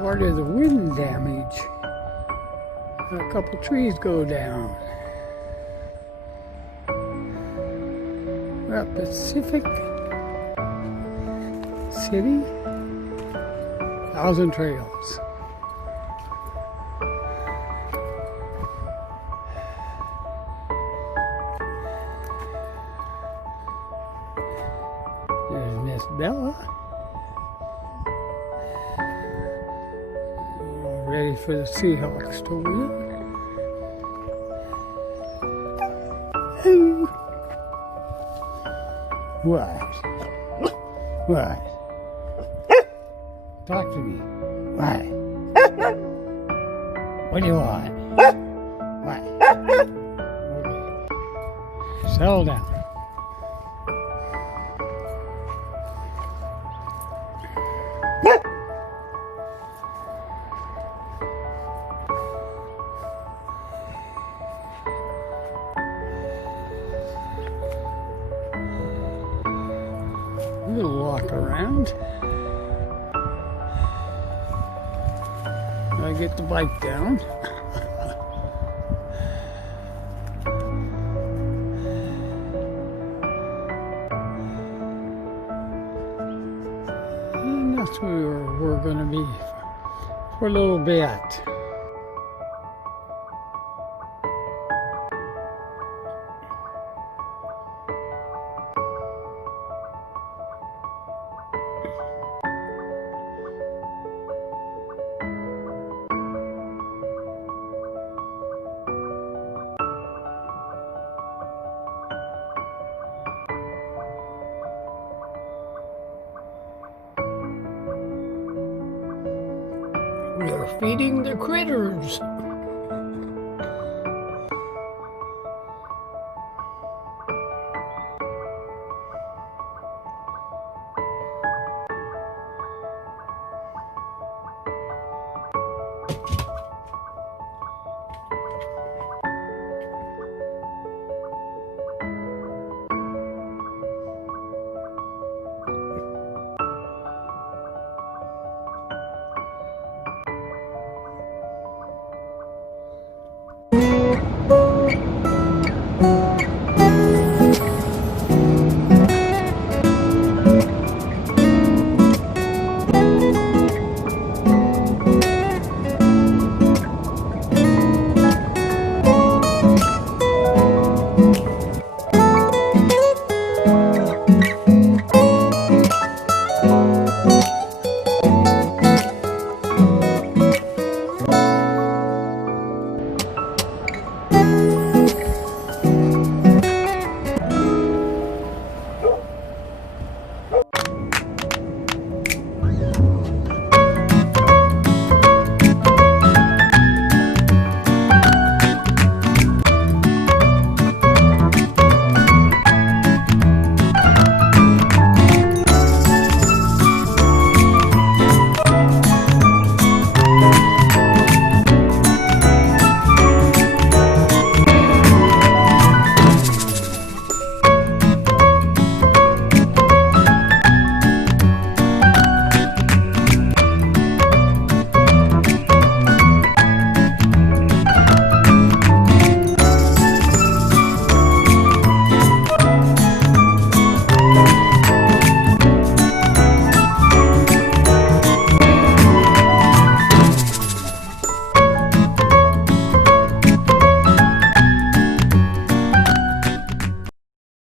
part of the wind damage. A couple trees go down. We're at Pacific City, 1,000 Trails. There's Miss Bella. Ready for the Seahawks to win. What? What? Talk to me. What? What do you want? What? Okay. Settle down. We'll walk around. I get the bike down. And that's where we're going to be for a little bit. We are feeding the critters.